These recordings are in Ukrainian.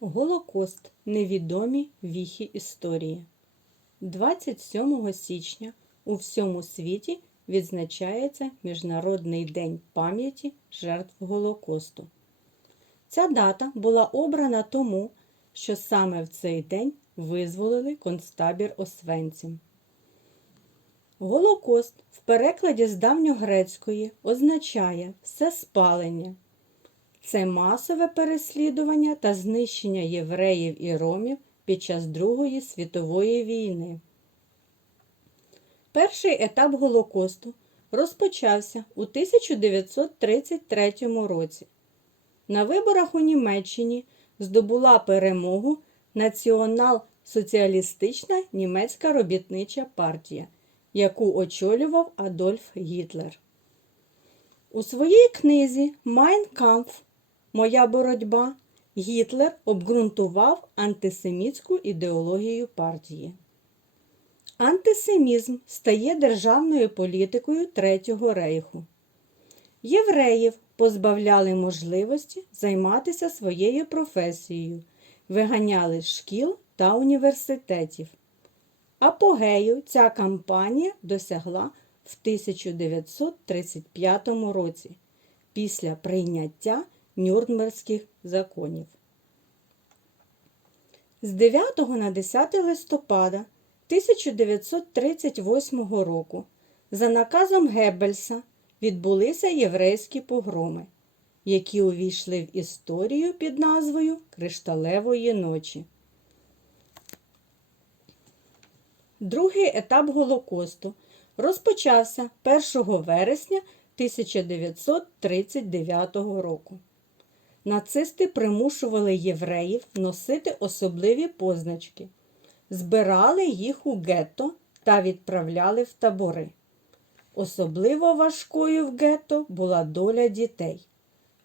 Голокост. Невідомі віхи історії. 27 січня у всьому світі відзначається Міжнародний день пам'яті жертв Голокосту. Ця дата була обрана тому, що саме в цей день визволили концтабір Освенцім. Голокост в перекладі з давньогрецької означає все спалення. Це масове переслідування та знищення євреїв і ромів під час Другої світової війни. Перший етап Голокосту розпочався у 1933 році. На виборах у Німеччині здобула перемогу Націонал-соціалістична німецька робітнича партія, яку очолював Адольф Гітлер. У своїй книзі Майн Кампф Моя боротьба Гітлер обґрунтував антисемітську ідеологію партії. Антисемізм стає державною політикою Третього рейху. Євреїв позбавляли можливості займатися своєю професією, виганяли шкіл та університетів. Апогею ця кампанія досягла в 1935 році після прийняття Нюрнберзьких законів. З 9 на 10 листопада 1938 року за наказом Геббельса відбулися єврейські погроми, які увійшли в історію під назвою Кришталевої ночі. Другий етап Голокосту розпочався 1 вересня 1939 року. Нацисти примушували євреїв носити особливі позначки, збирали їх у гетто та відправляли в табори. Особливо важкою в гетто була доля дітей.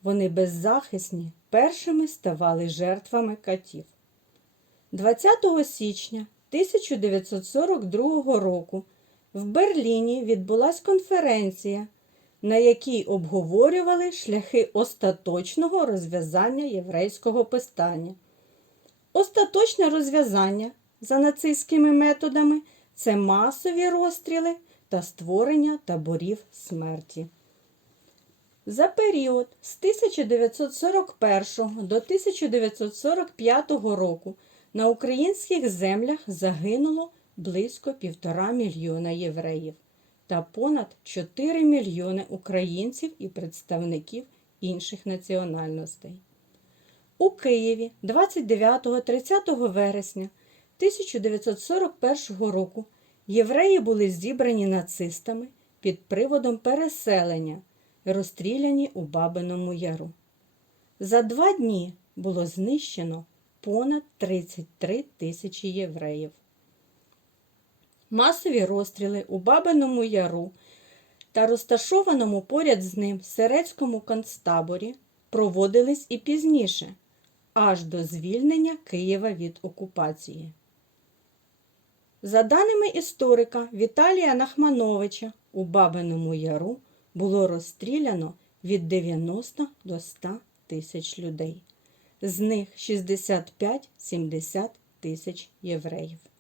Вони беззахисні першими ставали жертвами катів. 20 січня 1942 року в Берліні відбулась конференція, на якій обговорювали шляхи остаточного розв'язання єврейського питання. Остаточне розв'язання за нацистськими методами це масові розстріли та створення таборів смерті. За період з 1941 до 1945 року на українських землях загинуло близько півтора мільйона євреїв та понад 4 мільйони українців і представників інших національностей. У Києві 29-30 вересня 1941 року євреї були зібрані нацистами під приводом переселення розстріляні у Бабиному Яру. За два дні було знищено понад 33 тисячі євреїв. Масові розстріли у Бабиному Яру та розташованому поряд з ним Серецькому концтаборі проводились і пізніше, аж до звільнення Києва від окупації. За даними історика Віталія Нахмановича, у Бабиному Яру було розстріляно від 90 до 100 тисяч людей, з них 65-70 тисяч євреїв.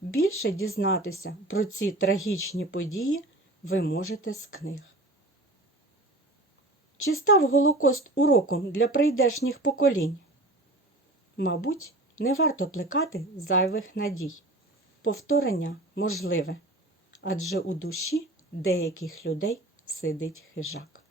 Більше дізнатися про ці трагічні події ви можете з книг. Чи став Голокост уроком для прийдешніх поколінь? Мабуть, не варто плекати зайвих надій. Повторення можливе, адже у душі деяких людей сидить хижак.